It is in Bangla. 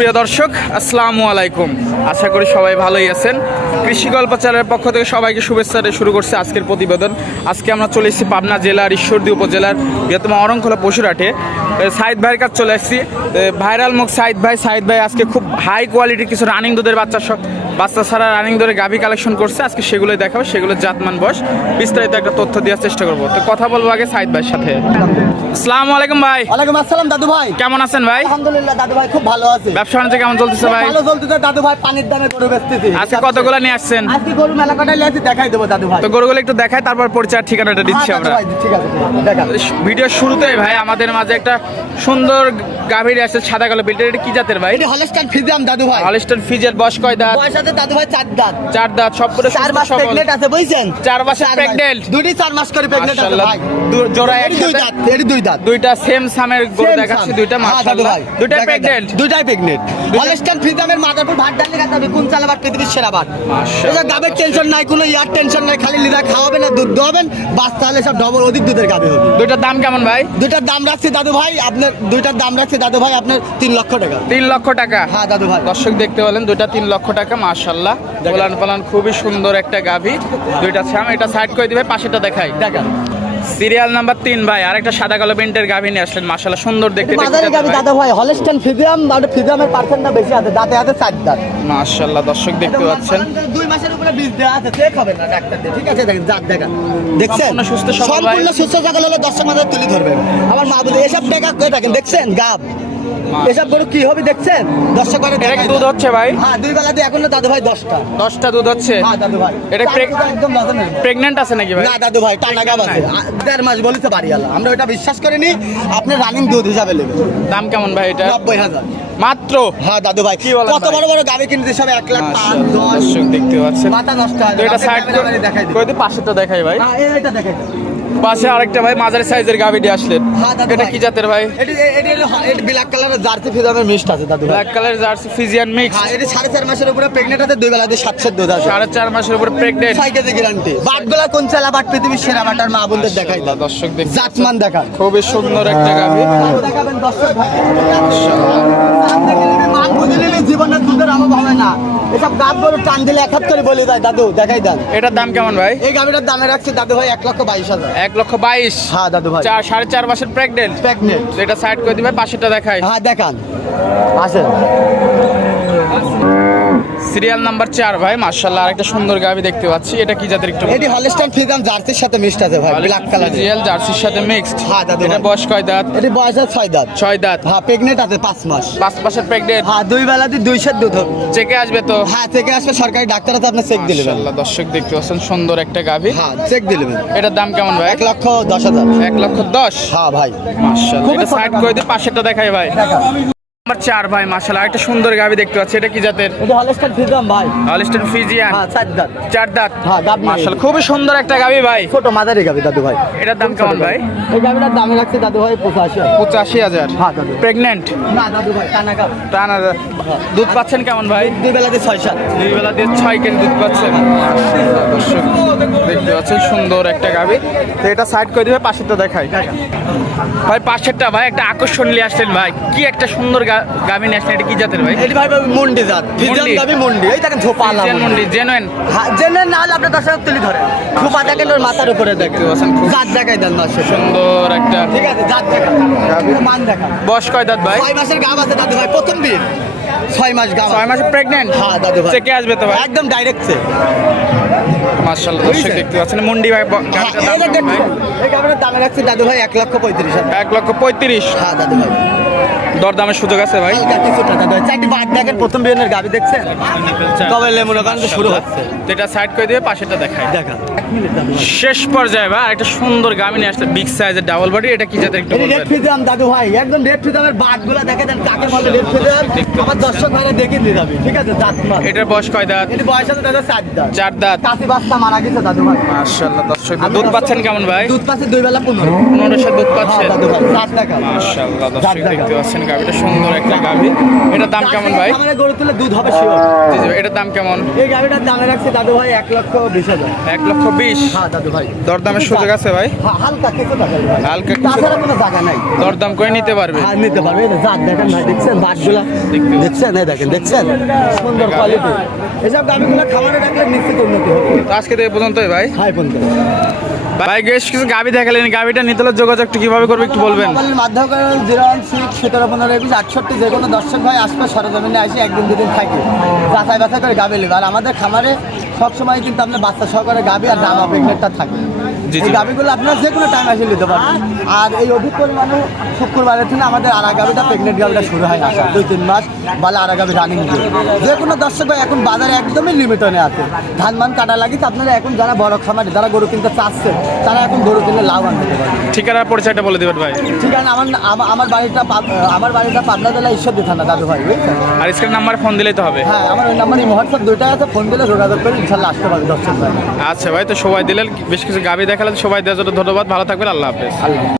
প্রিয় দর্শক, আসসালামু আলাইকুম। আশা করি সবাই ভালোই আছেন। কৃষি গল্প পক্ষ থেকে সবাইকে শুভেচ্ছা শুরু করছে আজকের প্রতিবেদন। আজকে আমরা চলে এসেছি পাবনা জেলার, ঈশ্বরদী উপজেলার বৃহত্তম অরংখলা পশুরাটে সাইদ ভাইয়ের কাছে চলে এসেছি ভাইরাল মুখ সাইদ ভাই। সাইদ ভাই আজকে খুব হাই কোয়ালিটির কিছু রানিং দুধের বাচ্চা সব বাচ্চা ছাড়া রানিং ধরে গাভি কালেকশন করছে আজকে সেগুলোই দেখাবো সেগুলোর জাতমান বয়স। বিস্তারিত একটা তথ্য দেওয়ার চেষ্টা করব। তো কথা বলব আগে সাইদ ভাইয়ের সাথে। আসসালামু আলাইকুম ভাই। ওয়ালাইকুম আসসালাম দাদু ভাই। কেমন আছেন ভাই? আলহামদুলিল্লাহ দাদু ভাই খুব ভালো আছি। ব্যবসা বাণিজ্য কেমন চলতেছে ভাই? ভালো চলতেছে দাদু ভাই পানির দামে গরু বেচতেছি। আজকে কতগুলো নিয়ে আসছেন? আজকে গরু মেলা কটাই লিয়েছি দেখাই দেবো দাদু ভাই। তো গরুগুলো একটু দেখাই তারপর পরিচয় ঠিকানাটা দিচ্ছি হ্যাঁ, আমরা। ঠিক আছে দেখা ভিডিওর শুরুতেই ভাই আমাদের মাঝে একটা সুন্দর গাভীর আছে সাদা কালো এটা কি জাতের ভাই? এটি হলস্টার ফিজাম দাদু ভাই। হলিস্টন ফিজের বয়স কয় দাঁত? বয়স আছে দাদু ভাই চার দাঁত। চার দাঁত সব করে চার মাস প্রেগনেন্ট আছে বুঝছেন? চার মাস। pregnant? দুটি চার মাস করে প্রেগনেন্ট আছে ভাই। জোড়া এটি দুই দাঁত এটি দুই দাঁত। দুইটা সেম সামের গরু দেখাচ্ছি। দুইটা হ্যাঁ, মাশাআল্লাহ। দুইটা প্রেগনেন্ট দুইটাই প্রেগনেন্ট মাদারপুর ভাত ডাল কোন চালাবার পৃথিবীর সেরা ভাত গাবের টেনশন নাই কোনো ইয়ার টেনশন নাই খালি লিদা খাওয়াবেন আর দুধ দোয়াবেন বাস তাহলে সব ডবল অধিক দুধের গাবে হবে। দুইটার দাম কেমন ভাই? দুইটার দাম রাখছি দাদু ভাই আপনার দুইটার দাম রাখছি দাদু ভাই আপনার তিন লক্ষ টাকা। তিন লক্ষ টাকা? হ্যাঁ দাদু ভাই। দর্শক দেখতে পেলেন দুইটা তিন লক্ষ টাকা মাশাল্লাহ পোলান পালান খুবই সুন্দর একটা গাভী। দুইটা ছাম এটা সাইড করে দিবে পাশেটা দেখাই। দেখা সিরিয়াল নাম্বার তিন ভাই আরেকটা সাদা কালো প্রিন্টের গাভী নিয়ে আসলেন মাশাল্লাহ সুন্দর দেখতে গাবি দাদা ভাই। হলস্টাইন ফিজিয়াম আর ফিজিয়ামের পার্সেন্টটা বেশি আছে দাঁতে আছে চার দাঁত। মাশাল্লাহ দর্শক দেখতে পাচ্ছেন। দুই মাসের উপরে বীজ দেওয়া আছে চেক হবে না ডাক্তার দিয়ে ঠিক আছে? দেখেন জাত দেখা দেখছেন? সম্পূর্ণ সুস্থ। সম্পূর্ণ সুস্থ সকাল হলে দর্শক মাঝে তুলে ধরবেন। আমার মা বলে এসব টাকা করে থাকেন? দেখছেন? গাব। এসব গরু কি হবে দেখছেন? দর্শক এটা কি দুধ হচ্ছে ভাই। হ্যাঁ দুই বেলা দিয়ে এখন দাদু ভাই দশটা। দশটা দুধ হচ্ছে। হ্যাঁ দাদু ভাই। এটা একদম প্রেগনেন্ট আছে নাকি ভাই? না দাদু ভাই টানা গাব আছে। দেড় মাস বলিতে আল্লাহ আমরা ওটা বিশ্বাস করিনি। আপনি রানিং দুধ হিসাবে নেবেন দাম কেমন ভাই এটা? নব্বই হাজার। মাত্র? হ্যাঁ দাদু ভাই। কি বলেন কত বড় বড় গাবি কিনতে সব? এক লাখ পাঁচ মাশাআল্লাহ, দশ। দর্শক দেখতে পাচ্ছেন। মাথা নষ্ট হয়। এটা সাইড দেখাই দিই করে পাশে তো দেখাই ভাই। হ্যাঁ, এই- দেখাই। পাশে আরেকটা ভাই মাঝারি সাইজের গাভীটি আসলেন হ্যাঁ, এটা কি জাতের ভাই? এটি ব্ল্যাক কালারের জার্সি ফিজামের মিষ্ট আছে দাদু ব্ল্যাক কালার জার্সি ফিজিয়ান মিক্স হ্যাঁ এটি সাড়ে চার মাসের উপরে প্রেগনেন্ট আছে দুই বেলা দিয়ে সাতশের দুধ আছে। সাড়ে চার মাসের উপরে প্রেগনেন্ট ছয় কেজি গ্যারান্টি বাটগুলা কোন চালা বাট পৃথিবীর সেরা বাটার মা বোনদের দেখাই দাও। দর্শক দেখতে জাতমান দেখান। খুবই সুন্দর একটা গাভী। দেখাবেন দর্শক ভাই। মান বুঝে নিলে জীবনের দুধের অভাব হবে না। এসব গাছ গরু টান দিলে এক হাত করে বলে দেয়। দাদু দেখাই দেন। এটার দাম কেমন ভাই? এই গাড়িটার দামে রাখছি দাদু ভাই এক লক্ষ বাইশ হাজার। এক লক্ষ বাইশ? হ্যাঁ দাদু ভাই। চার সাড়ে চার মাসের প্রেগনেন্ট প্রেগনেন্ট এটা সাইড করে দিবে পাশেটা দেখাই। হ্যাঁ দেখান। আসেন। সিরিয়াল নাম্বার চার ভাই মার্শাল্লাহ আরেকটা সুন্দর গাভী দেখতে পাচ্ছি। এটা কি জাতের একটু এটি হলস্টাইন ফিজাম জার্সির সাথে মিক্সড আছে ভাই ব্ল্যাক কালার জিএল জার্সির সাথে মিক্সড। হ্যাঁ, দাদু এটা বয়স কয় দাঁত? এটি বয়স আছে ছয় দাঁত। ছয় দাঁত। হ্যাঁ প্রেগনেন্ট আছে পাঁচ মাস। পাঁচ মাসের প্রেগনেন্ট হ্যাঁ দুই বেলাতে দুইশের দুধ হবে। চেকে আসবে তো? হ্যাঁ চেকে আসবে সরকারি ডাক্তার আছে আপনি চেক দিলেন মাশাআল্লাহ দর্শক দেখতে পাচ্ছেন সুন্দর একটা গাভী হ্যাঁ চেক দিলেন এটার দাম কেমন ভাই? এক লক্ষ দশ হাজার। এক লক্ষ দশ? হ্যাঁ ভাই। মাশাআল্লাহ এটা সাইড করে দিয়ে পাশেরটা দেখাই ভাই। চার ভাই মাশাআল্লাহ একটা সুন্দর গাভী দেখতে পাচ্ছি। এটা কি জাতের? এটি হলস্টাইন ভাই। হলিস্টন ফিজিয়ান হ্যাঁ চার দাঁত। চার দাঁত? হ্যাঁ। মাশাআল্লাহ খুবই সুন্দর একটা গাভী ভাই। ছোট মাঝারি গাবি দাদু ভাই। এটার দাম কেমন ভাই? এই গাবিটার দামে রাখছে দাদু ভাই পঁচাশি পঁচাশি হাজার। হ্যাঁ দাদু। প্রেগনেন্ট না দাদু ভাই টানা গাব। টানা দুধ পাচ্ছেন কেমন ভাই? দুই বেলাতে ছয় সাত। দুই বেলা দিয়ে ছয় কেজি দুধ পাচ্ছেন। দর্শক দেখতে পাচ্ছেন সুন্দর একটা গাভী তো এটা সাইড করে দিবে পাশেরটা দেখাই। ভাই পাশেরটা ভাই একটা আকর্ষণ নিয়ে আসলেন ভাই। কি একটা সুন্দর গা- গাভী নিয়ে আসলেন এটা কি জাতের ভাই? এটি ভাই ভাই মুন্ডি জাত। ফিজাম মুন্ডি। গাবি মুন্ডি এই দেখেন ঝোপা আলা মন্ডি জেনুইন হ্যাঁ জেনে না হলে আপনি দশ তুলি ধরেন ঝোপা দেখেন ওর মাথার উপরে দেখেন। দেখতে পাচ্ছেন খুব জাত দেখাই দেন মাসে সুন্দর একটা ঠিক আছে জাত দেখা মান দেখা বয়স কয় দাঁত ভাই? ছয় মাসের গাব আছে দাদু ভাই প্রথম দিন। ছয় মাস গাব ছয় মাসে প্রেগনেন্ট হ্যাঁ দাদু ভাই। চেকে আসবে তো ভাই। একদম ডাইরেক্ট সে। মাশাআল্লাহ দর্শক দেখতে পাচ্ছেন মুন্ডি ভাই দাম এই গাবিটার দামে রাখছি দাদু ভাই এক লক্ষ পঁয়ত্রিশ হাজার। এক লক্ষ পঁয়ত্রিশ। হ্যাঁ দাদু ভাই। দরদামের সুযোগ আছে ভাই। চারটি বাদ দেখেন প্রথম বিয়ের গাবি দেখছেন? তবে লেমন ওখান শুরু হচ্ছে? তো এটা সাইড করে দিয়ে পাশেটা দেখায় দেখা শেষ পর্যায়ে ভাই একটা সুন্দর গামী নিয়ে আসছে বিগ সাইজের ডাবল বডি এটা কি জাতের একটু এটি রেড ফিজাম দাদু ভাই একদম রেড ফিজামের বাটগুলো দেখে দেন কাকে বলে রেড ফিজাম আমার দর্শক ভাইরা দেখে দিয়ে যাবে ঠিক আছে জাত মাল এটার বয়স কয় দাঁত? এটি বয়স আছে দাদু চার দাঁত। চার দাঁত। কাশি বাচ্চা মারা গেছে দাদু ভাই। মাশাআল্লাহ দর্শক দুধ পাচ্ছেন কেমন ভাই? দুধ পাচ্ছে দুই বেলা পনেরো। পনেরো সাথে দুধ হ্যাঁ পাচ্ছেন দাদু ভাই চার টাকা। মাশাআল্লাহ দর্শক দেখতে পাচ্ছেন গাভিটা সুন্দর একটা গাভি। এটার দাম কেমন ভাই? আমার গরু তুলে দুধ হবে শিওর। জি, জি, এটার দাম কেমন? এই গাড়িটার দামে রাখছে দাদু ভাই এক লক্ষ বিশ হাজার। এক লক্ষ বিশ হ্যাঁ দাদু ভাই। দরদামের সুযোগ আছে ভাই? হ্যাঁ, হালকা কিছু হালকা কিছু- তাছাড়া কোনো জায়গা নাই। দরদাম করে নিতে পারবে? হ্যাঁ নিতে পারবে। জাত দেখেন ভাই দেখছেন জাতগুলা? দেখছেন? এই দেখেন দেখছেন? সুন্দর কোয়ালিটি এসব গাভিগুলো খামারে রাখলে নিশ্চিত উন্নতি হবে। তো আজকে তো এই পর্যন্তই ভাই। হাই পর্যন্ত। ভাই বেশ কিছু গাবি দেখালেন। গাবিটা নিতে হলে যোগাযোগটা কীভাবে করবে একটু বলবেন। মাধ্যমে জিরো ওয়ান সিক্স সতেরো পনেরো একুশ আটষট্টি যে কোনো দর্শক ভাই আসবে সরজমিনে আসে একদিন দুদিন থাকে। যাচাই বাছাই করে গাবি নেবে। আর আমাদের খামারে সবসময় কিন্তু আপনার বাচ্চা সহকারে গাবি আর দাম অপেক্ষাটা থাকে। জি, এই জি। গাবিগুলো আপনার যে কোনো টাইম এসে নিতে পারবেন। আর এই পরিমাণে শুক্রবারের আমাদের প্রেগনেন্ট শুরু হয় আসা দুই তিন মাস বালে রানিং দিয়ে যে কোনো দর্শক এখন বাজারে একদমই লিমিটনে আছে। ধান মান কাটা লাগে তো আপনারা এখন যারা বড় খামারে যারা গরু কিনতে তারা এখন গরু কিনে পারবে ঠিকানার পরিচয়টা বলে দেবেন ভাই। ঠিক আছে আমার আমা- আমার বাড়িটা আমার বাড়িটা পাবনা জেলা ঈশ্বরদী থানা দাদু ভাই আর স্ক্রিন নাম্বারে ফোন দিলেই তো হবে। হ্যাঁ আমার ওই হোয়াটসঅ্যাপ দুইটাই আছে ফোন দিলে যোগাযোগ করে ইনশাল্লাহ আসতে পারবে দর্শক ভাই। আচ্ছা ভাই তো সবাই দিলেন বেশ কিছু গাবি দেখালেন সবাই দেওয়ার জন্য ধন্যবাদ। ভালো থাকবেন আল্লাহ হাফেজ।